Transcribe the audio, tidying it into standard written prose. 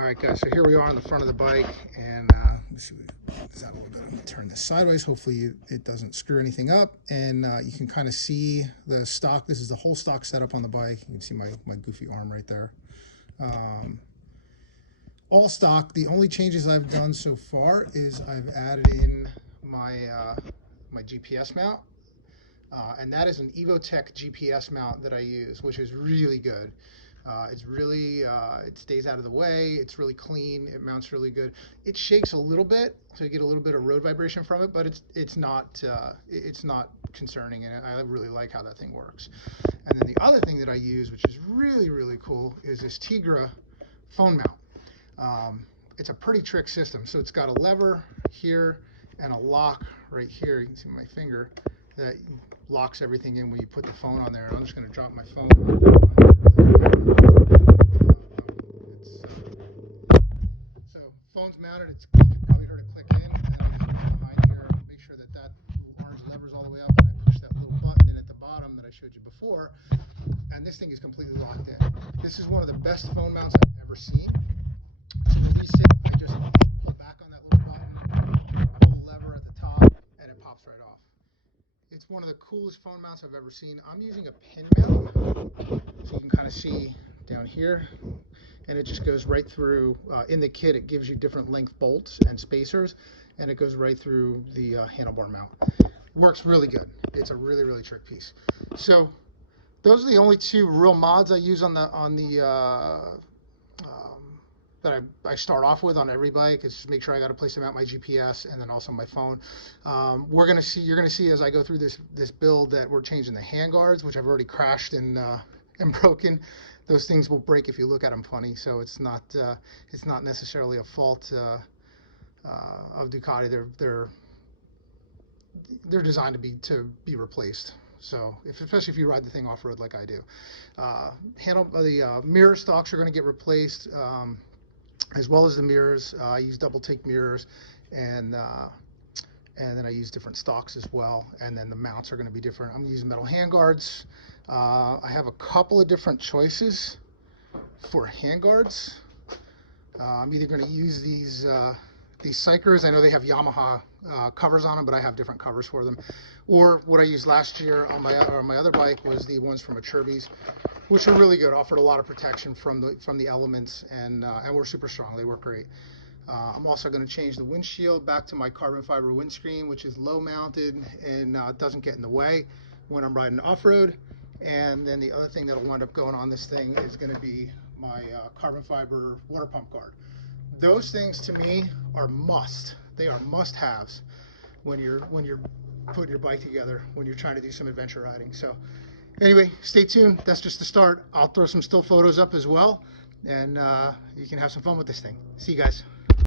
All right, guys, so here we are on the front of the bike, and let's see, is that a little bit? I'm gonna turn this sideways. Hopefully it doesn't screw anything up, and you can kind of see the stock. This is the whole stock setup on the bike. You can see my goofy arm right there. All stock. The only changes I've done so far is I've added in my GPS mount, and that is an Evotech GPS mount that I use, which is really good. It's really, it stays out of the way. It's really clean. It mounts really good. It shakes a little bit, so you get a little bit of road vibration from it, but it's not concerning, and I really like how that thing works. And then the other thing that I use, which is really cool, is this Tigra phone mount. It's a pretty trick system. So it's got a lever here and a lock right here. You can see my finger that locks everything in when you put the phone on there. I'm just going to drop my phone. So phone's mounted. You probably heard it click in, and then I just go behind here, make sure that little orange lever's all the way up, and I push that little button in at the bottom that I showed you before, and this thing is completely locked in. This is one of the best phone mounts I've ever seen. To release it, I just pull back on that little button, pull the lever at the top, and it pops right off. It's one of the coolest phone mounts I've ever seen. I'm using a pin mount, so you can kind of see down here, and it just goes right through. In the kit, it gives you different length bolts and spacers, and it goes right through the handlebar mount. Works really good. It's a really trick piece. So those are the only two real mods I use on the that I start off with on every bike. Is just make sure I got to place them out my GPS and then also my phone. You're gonna see as I go through this build that we're changing the handguards, which I've already crashed and broken. Those things will break if you look at them funny. So it's not necessarily a fault of Ducati. They're designed to be replaced. So especially if you ride the thing off road like I do. The mirror stocks are going to get replaced. As well as the mirrors. I use double take mirrors, and then I use different stocks as well, and then the mounts are going to be different. I'm using metal handguards. I have a couple of different choices for handguards. I'm either going to use these Cycers. I know they have Yamaha covers on them, but I have different covers for them. Or what I used last year on my other bike was the ones from Achirby's, which are really good. Offered a lot of protection from the elements, and were super strong. They work great. I'm also going to change the windshield back to my carbon fiber windscreen, which is low mounted and doesn't get in the way when I'm riding off-road. And then the other thing that will wind up going on this thing is going to be my carbon fiber water pump guard. Those things to me are must. They are must-haves when you're putting your bike together, when you're trying to do some adventure riding. So anyway, stay tuned. That's just the start. I'll throw some still photos up as well, and you can have some fun with this thing. See you guys.